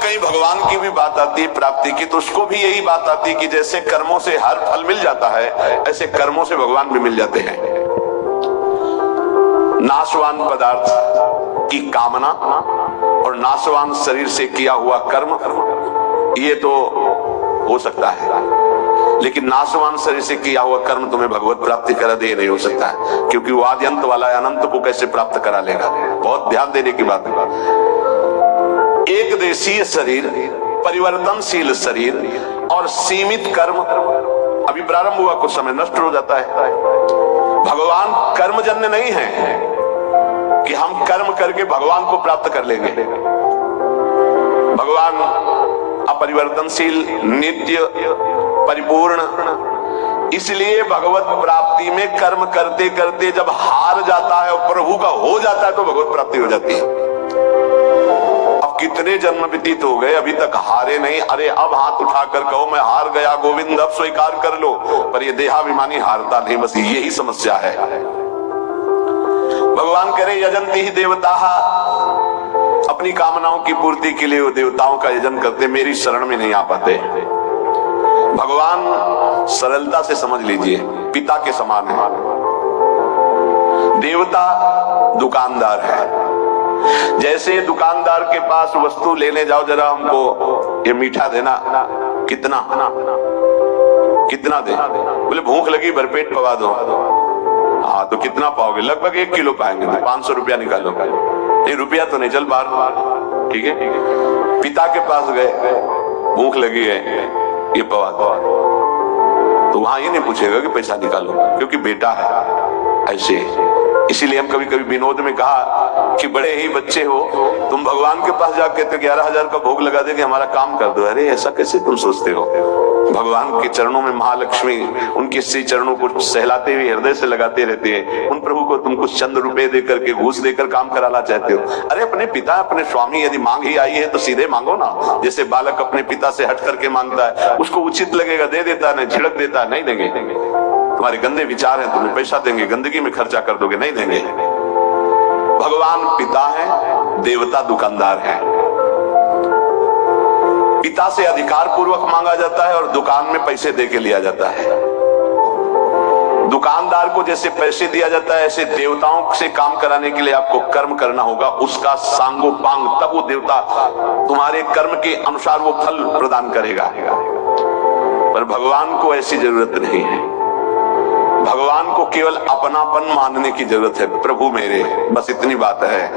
कहीं भगवान की भी बात आती है प्राप्ति की, तो उसको भी यही बात आती है कि जैसे कर्मों से हर फल मिल जाता है, ऐसे कर्मों से भगवान भी मिल जाते हैं। नाशवान पदार्थ की कामना और नाशवान शरीर से किया हुआ कर्म, ये तो हो सकता है, लेकिन नाशवान शरीर से किया हुआ कर्म तुम्हें भगवत प्राप्ति करा दे नहीं हो सकता है, क्योंकि वो आदि अंत वाला है, अनंत को कैसे प्राप्त करा लेगा। बहुत ध्यान देने की बात है। एक देशीय शरीर, परिवर्तनशील शरीर और सीमित कर्म, अभी प्रारंभ हुआ कुछ समय नष्ट हो जाता है। भगवान कर्मजन्य नहीं है कि हम कर्म करके भगवान को प्राप्त कर लेंगे। भगवान अपरिवर्तनशील, नित्य, परिपूर्ण, इसलिए भगवत प्राप्ति में कर्म करते करते जब हार जाता है और प्रभु का हो जाता है तो भगवत प्राप्ति हो जाती है। अब कितने जन्म व्यतीत हो गए, अभी तक हारे नहीं। अरे अब हाथ उठाकर कहो मैं हार गया गोविंद, अब स्वीकार कर लो, पर ये देहाभिमानी हारता नहीं, बस यही समस्या है। भगवान करे यजंती ही देवता, अपनी कामनाओं की पूर्ति के लिए वो देवताओं का यजन करते, मेरी शरण में नहीं आ पाते। भगवान सरलता से समझ लीजिए पिता के समान है। देवता दुकानदार है। जैसे दुकानदार के पास वस्तु लेने जाओ, जरा हमको ये मीठा देना, कितना कितना दे, बोले भूख लगी भरपेट पवा दो। हाँ तो कितना पाओगे? लगभग 1 किलो पाएंगे, तो 500 रुपया निकालो। ये रुपया तो नहीं, चल बाहर, ठीक है। पिता के पास गए, भूख लगी है, ये पवा दो, तो वहां ये नहीं पूछेगा कि पैसा निकालो, क्योंकि बेटा है। ऐसे इसीलिए हम कभी कभी विनोद में कहा कि बड़े ही बच्चे हो तुम, भगवान के पास जाके तो 11,000 का भोग लगा देंगे, हमारा काम कर दो। अरे ऐसा कैसे तुम सोचते हो? भगवान के चरणों में महालक्ष्मी उनके श्री चरणों को सहलाते हुए हृदय से लगाते रहते हैं। उन प्रभु को तुम कुछ चंद रुपए देकर के, घूस देकर काम कराना चाहते हो? अरे अपने पिता, अपने स्वामी, यदि मांग ही आई है तो सीधे मांगो ना। जैसे बालक अपने पिता से हट करके मांगता है, उसको उचित लगेगा दे देता, नहीं झिड़क देता, नहीं देंगे। तुम्हारे गंदे विचार हैं, तुम्हें पैसा देंगे, गंदगी में खर्चा कर दोगे, नहीं देंगे। भगवान पिता है, देवता दुकानदार है। पिता से अधिकार पूर्वक मांगा जाता है और दुकान में पैसे दे के लिया जाता है। दुकानदार को जैसे पैसे दिया जाता है, ऐसे देवताओं से काम कराने के लिए आपको कर्म करना होगा, उसका सांगोपांग, तब वो देवता तुम्हारे कर्म के अनुसार वो फल प्रदान करेगा। पर भगवान को ऐसी जरूरत नहीं है। भगवान को केवल अपनापन मानने की जरूरत है, प्रभु मेरे, बस इतनी बात है।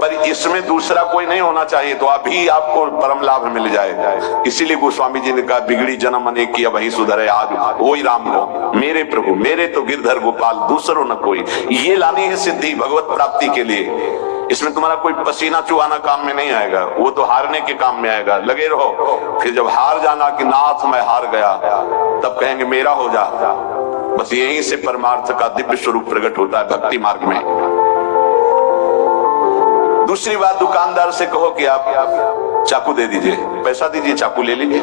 पर इसमें दूसरा कोई नहीं होना चाहिए, तो अभी आपको परम लाभ मिल जाए। इसीलिए गोस्वामी जी ने कहा बिगड़ी जन्म अनेक की, अब ही सुधरे आज वही राम को, मेरे प्रभु मेरे तो गिरधर गोपाल, दूसरों न कोई। ये लानी है सिद्धि भगवत प्राप्ति के लिए। इसमें तुम्हारा कोई पसीना चुहाना काम में नहीं आएगा, वो तो हारने के काम में आएगा। लगे रहो, फिर जब हार जाना कि नाथ मैं हार गया, तब कहेंगे मेरा हो जा। बस यहीं से परमार्थ का दिव्य स्वरूप प्रकट होता है भक्ति मार्ग में। दूसरी बात, दुकानदार से कहो कि आप चाकू दे दीजिए, पैसा दीजिए, चाकू ले लीजिए।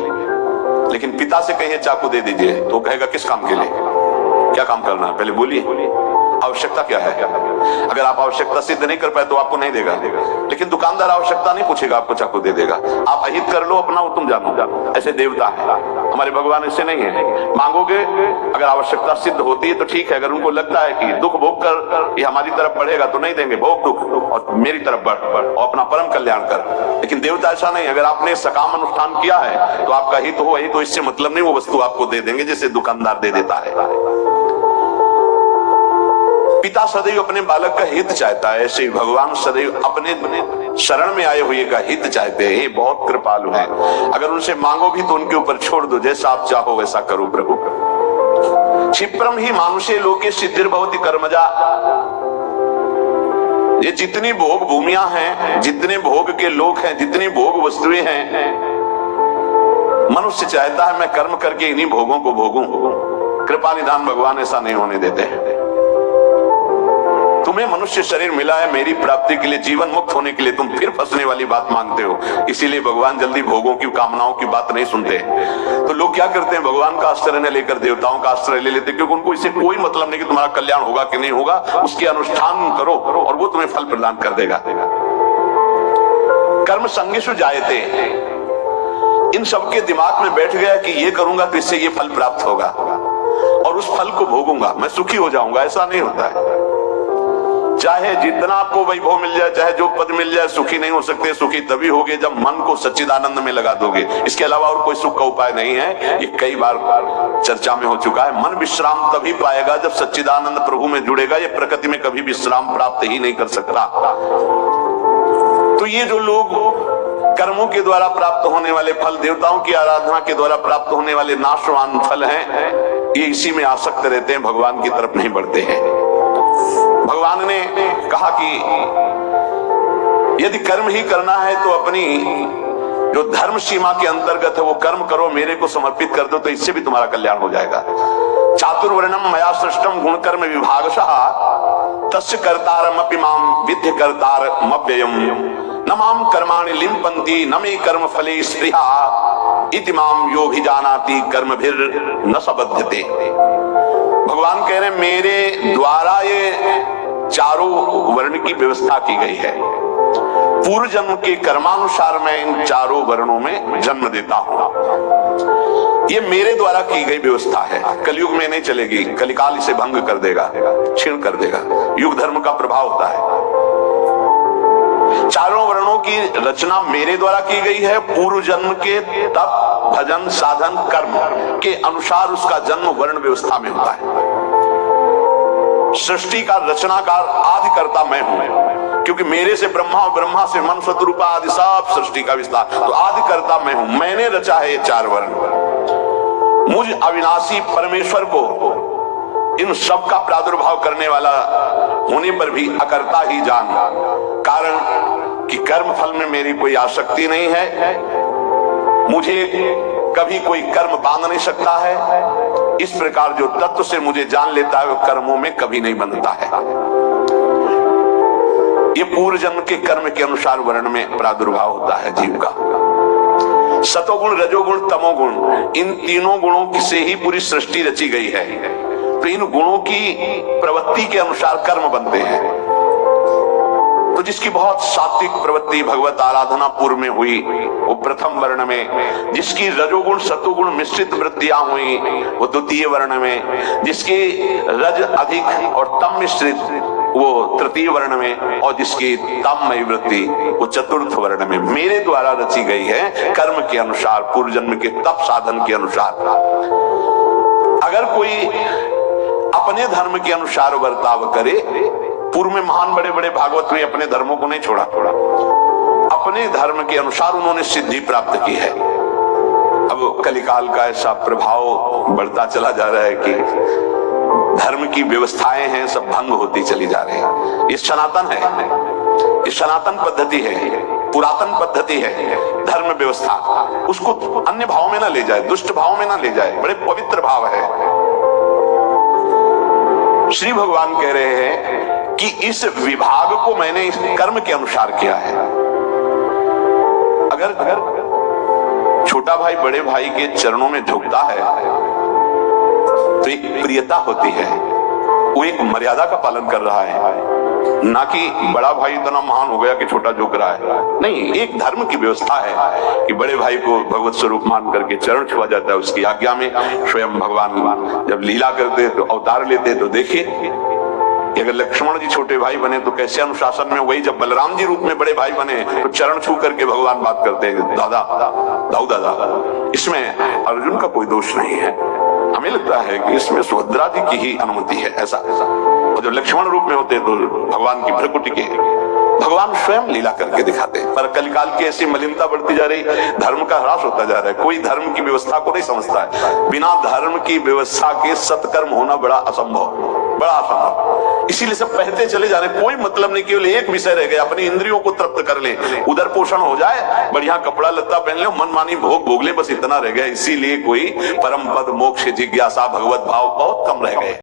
लेकिन पिता से कहिए चाकू दे दीजिए, तो कहेगा किस काम के लिए, क्या काम करना है, पहले बोलिए, आवश्यकता क्या है। अगर आप आवश्यकता सिद्ध नहीं कर पाए तो आपको नहीं देगा। लेकिन दुकानदार आवश्यकता नहीं पूछेगा, आपको चाकू दे देगा। आप अहित कर लो अपना, वो तुम जानो। ऐसे देवता है, हमारे भगवान ऐसे नहीं है। मांगोगे, अगर आवश्यकता सिद्ध होती है तो ठीक है। अगर उनको लगता है कि दुख भोग कर ये हमारी तरफ बढ़ेगा तो नहीं देंगे, भोग दुख और मेरी तरफ बढ़ और अपना परम कल्याण कर। लेकिन देवता ऐसा नहीं। अगर आपने सकाम अनुष्ठान किया है तो आपका हित हो, तो इससे मतलब नहीं, वो वस्तु आपको दे देंगे जैसे दुकानदार दे देता है। पिता सदैव अपने बालक का हित चाहता है, ऐसे ही भगवान सदैव अपने शरण में आए हुए का हित चाहते हैं। ये बहुत कृपालु है। अगर उनसे मांगो भी तो उनके ऊपर छोड़ दो, जैसा आप चाहो वैसा करो प्रभु। क्षिप्रम ही मानुषे लोके सिद्धिर्भवति कर्मजा। ये जितनी भोग भूमियां हैं, जितने भोग के लोक हैं, जितनी भोग वस्तुएं हैं, मनुष्य चाहता है मैं कर्म करके इन्हीं भोगों को भोगूं। कृपा निधान भगवान ऐसा नहीं होने देते हैं। तुम्हें मनुष्य शरीर मिला है मेरी प्राप्ति के लिए, जीवन मुक्त होने के लिए, तुम फिर फंसने वाली बात मांगते हो। इसीलिए भगवान जल्दी भोगों की, कामनाओं की बात नहीं सुनते। तो लोग क्या करते हैं, भगवान का आश्रय न लेकर देवताओं का आश्रय ले लेते, क्योंकि उनको इससे कोई मतलब नहीं कि तुम्हारा कल्याण होगा कि नहीं होगा। उसके अनुष्ठान करो और वो तुम्हें फल प्रदान कर देगा। कर्म संगिषु जायते, इन सबके दिमाग में बैठ गया कि ये करूंगा तो इससे ये फल प्राप्त होगा और उस फल को भोगूंगा, मैं सुखी हो जाऊंगा। ऐसा नहीं होता है। चाहे जितना आपको वैभव मिल जाए, चाहे जो पद मिल जाए, सुखी नहीं हो सकते। सुखी तभी होगे जब मन को सच्चिदानंद में लगा दोगे। इसके अलावा और कोई सुख का उपाय नहीं है। ये कई बार चर्चा में हो चुका है। मन विश्राम तभी पाएगा जब सच्चिदानंद प्रभु में जुड़ेगा। ये प्रकृति में कभी विश्राम प्राप्त ही नहीं कर सकता। तो ये जो लोग कर्मों के द्वारा प्राप्त होने वाले फल, देवताओं की आराधना के द्वारा प्राप्त होने वाले नाशवान फल हैं, ये इसी में आसक्त रहते हैं, भगवान की तरफ नहीं बढ़ते हैं। भगवान ने कहा कि यदि कर्म ही करना है तो अपनी जो धर्म सीमा के अंतर्गत है वो कर्म करो, मेरे को समर्पित कर दो, तो इससे भी तुम्हारा कल्याण हो जाएगा। चातुर्वर्णम मया सृष्टम गुण कर्म विभागशः तस्य कर्तारमपि माम विद्य कर्तारमव्ययम् न माम कर्माणि लिम्पन्ति न मे कर्म फले स्पृहा इति माम यो भी जानाति कर्मभिर न सबध्यते। भगवान कह रहे हैं मेरे द्वारा ये चारों वर्ण की व्यवस्था की गई है। पूर्व जन्म के कर्मानुसार मैं इन चारों वर्णों में जन्म देता हूं। ये मेरे द्वारा की गई व्यवस्था है। कलयुग में नहीं चलेगी, कलिकाल इसे भंग कर देगा, क्षीण कर देगा। युग धर्म का प्रभाव होता है। चारों वर्णों की रचना मेरे द्वारा की गई है। पूर्व जन्म के तप, भजन, साधन, कर्म के अनुसार उसका जन्म वर्ण व्यवस्था में होता है। सृष्टि का रचनाकार आदि कर्ता मैं हूं, क्योंकि मेरे से ब्रह्मा, ब्रह्मा से मन, शत्रुपा आदि सब सृष्टि का विस्तार, तो आदि कर्ता मैं हूं। मैंने रचा है ये चार वर्ण। मुझ अविनाशी परमेश्वर को इन सब का प्रादुर्भाव करने वाला होने पर भी अकर्ता ही जान। कारण कि कर्म फल में मेरी कोई आसक्ति नहीं है। मुझे कभी कोई कर्म बांध नहीं सकता है। इस प्रकार जो तत्व से मुझे जान लेता है वो कर्मों में कभी नहीं बंधता है। ये पूर्व जन्म के कर्म के अनुसार वर्ण में प्रादुर्भाव होता है जीव का। सतोगुण, रजोगुण, तमोगुण, इन तीनों गुणों से ही पूरी सृष्टि रची गई है। तो इन गुणों की प्रवृत्ति के अनुसार कर्म बनते हैं। तो जिसकी बहुत सात्विक प्रवृत्ति भगवत आराधना पूर्व में हुई वो प्रथम वर्ण में, जिसकी रजोगुण सतोगुण मिश्रित वृत्तियां हुई वो द्वितीय वर्ण में, जिसकी रज अधिक और तम मिश्रित वो तृतीय वर्ण में, और जिसकी तममयी वृत्ति वो चतुर्थ वर्ण में मेरे द्वारा रची गई है कर्म के अनुसार, पूर्व जन्म के तप साधन के अनुसार। अगर कोई अपने धर्म के अनुसार बर्ताव करे, पूर्व में महान बड़े बड़े भागवत में अपने धर्मों को नहीं छोड़ा, अपने धर्म के अनुसार उन्होंने सिद्धि प्राप्त की है। अब कलिकाल का ऐसा प्रभाव बढ़ता चला जा रहा है कि धर्म की व्यवस्थाएं हैं सब भंग होती चली जा रही है। ये सनातन है, ये सनातन पद्धति है, पुरातन पद्धति है धर्म व्यवस्था। उसको अन्य भाव में ना ले जाए, दुष्ट भाव में ना ले जाए, बड़े पवित्र भाव है। श्री भगवान कह रहे हैं कि इस विभाग को मैंने इस कर्म के अनुसार किया है। अगर छोटा भाई बड़े भाई के चरणों में झुकता है तो एक प्रियता होती है, वो एक मर्यादा का पालन कर रहा है, ना कि बड़ा भाई इतना महान हो गया कि छोटा झुक रहा है। नहीं, एक धर्म की व्यवस्था है कि बड़े भाई को भगवत स्वरूप मान करके चरण छुआ जाता है उसकी आज्ञा में। स्वयं भगवान जब लीला करते तो अवतार लेते तो देखिए, अगर लक्ष्मण जी छोटे भाई बने तो कैसे अनुशासन में, वही जब बलराम जी रूप में बड़े भाई बने तो चरण छू करके भगवान बात करते हैं, दादा दाऊ दादा। इसमें अर्जुन का कोई दोष नहीं है। हमें लगता है कि इसमें सुभद्रा जी की ही अनुमति है ऐसा। और जो लक्ष्मण रूप में होते तो भगवान की भ्रकुटी के भगवान स्वयं लीला करके दिखाते हैं। पर कलिकाल की ऐसी मलिनता बढ़ती जा रही, धर्म का ह्रास होता जा रहा है। कोई धर्म की व्यवस्था को नहीं समझता है। बिना धर्म की व्यवस्था के सत्कर्म होना बड़ा असंभव, बड़ा असंभव। इसीलिए सब बहते चले जा रहे, कोई मतलब नहीं। केवल एक विषय रह गया, अपनी इंद्रियों को तृप्त कर ले, उदर पोषण हो जाए, बढ़िया कपड़ा लत्ता पहन ले, मनमानी भोग भोग ले, बस इतना रह गया। इसीलिए कोई परम पद मोक्ष जिज्ञासा भगवत भाव बहुत कम रह गए।